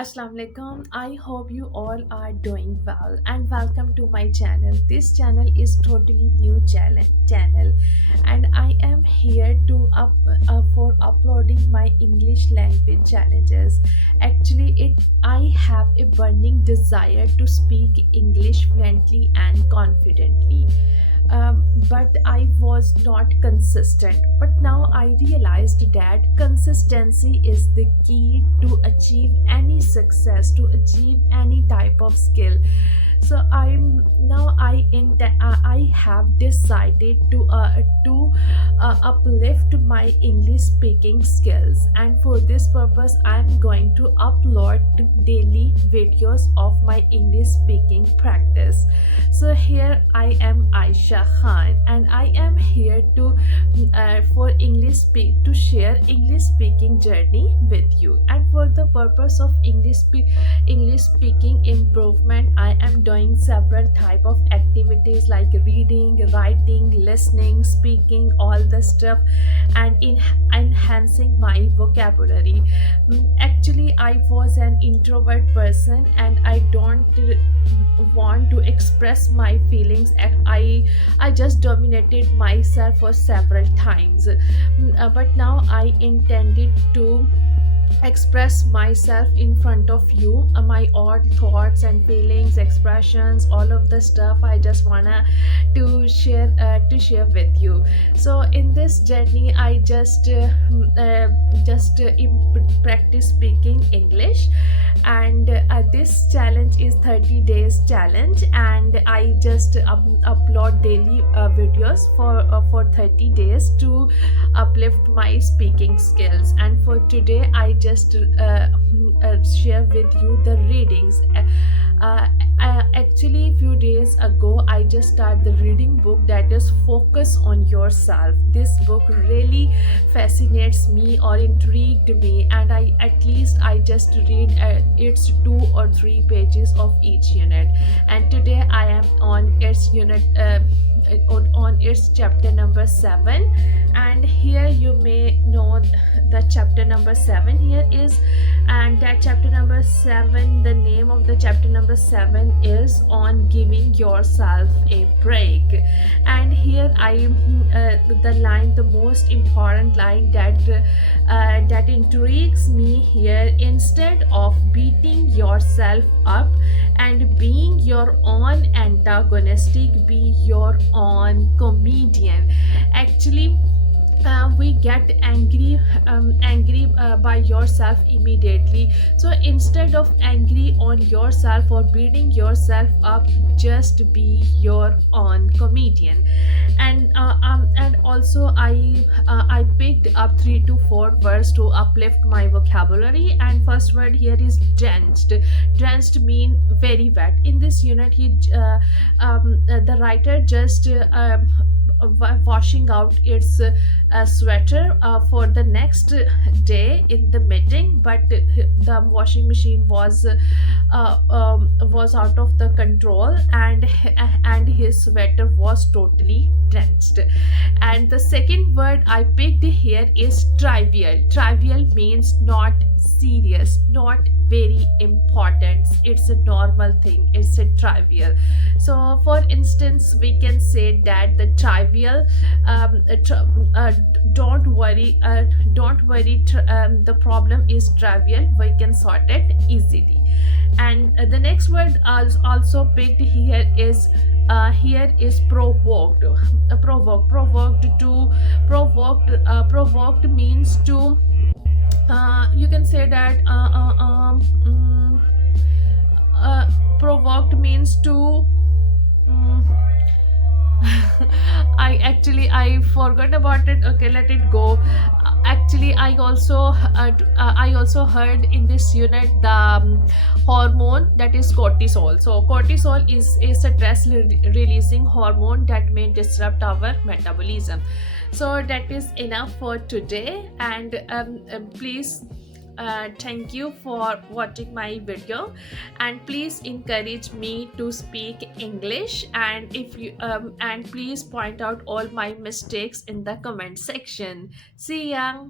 Assalamu alaikum. I hope you all are doing well and welcome to my channel. This channel is totally new channel and I am here to for uploading my English language challenges. Actually I have a burning desire to speak English fluently and confidently. But I was not consistent. But now I realized that consistency is the key to achieve any success, to achieve any type of skill. So I have decided to uplift my English speaking skills, and for this purpose I'm going to upload daily videos of my English speaking practice. So here I am Aisha Khan, and I am here for to share English speaking journey with you. And for the purpose of English speaking improvement, I am doing several type of activities like reading, writing, listening, speaking, all the stuff, and in enhancing my vocabulary. Actually, I was an introvert person, and I don't want to express my feelings. I just dominated myself for several times. But now I intended to express myself in front of you, my odd thoughts and feelings, expressions, all of the stuff I just wanna to share with you. So in this journey I practice speaking English, and this challenge is 30 days challenge, and I just upload daily videos for 30 days to uplift my speaking skills. And for today I just share with you the readings. Actually, few days ago I just started the reading book that is Focus on Yourself. This book really fascinates me or intrigued me, and I just read its 2 or 3 pages of each unit. And today I am on its unit on its chapter number 7. And here you may know the chapter number 7 here is, and that chapter number 7, the name of the chapter number 7 is on giving yourself a break. And here the most important line that intrigues me here: instead of beating yourself up and being your own antagonistic, be your own comedian. Actually, we get angry by yourself immediately. So instead of angry on yourself or beating yourself up, just be your own comedian. And also I picked up 3 to 4 words to uplift my vocabulary. And first word here is drenched. Drenched mean very wet. In this unit the writer just washing out its sweater for the next day in the meeting, but the washing machine was out of the control, and his sweater was totally drenched. And the second word I picked here is trivial. Trivial means not serious, not very important. It's a normal thing, it's a trivial. So for instance, we can say that the trivial don't worry, the problem is trivial, we can sort it easily. And the next word also picked here is provoked. Provoked means to, you can say that provoked means to, I forgot about it. Okay, let it go. Actually, I also heard in this unit the hormone that is cortisol. So cortisol is a stress releasing hormone that may disrupt our metabolism. So that is enough for today. And please, thank you for watching my video, and please encourage me to speak English, and if you and please point out all my mistakes in the comment section. See ya.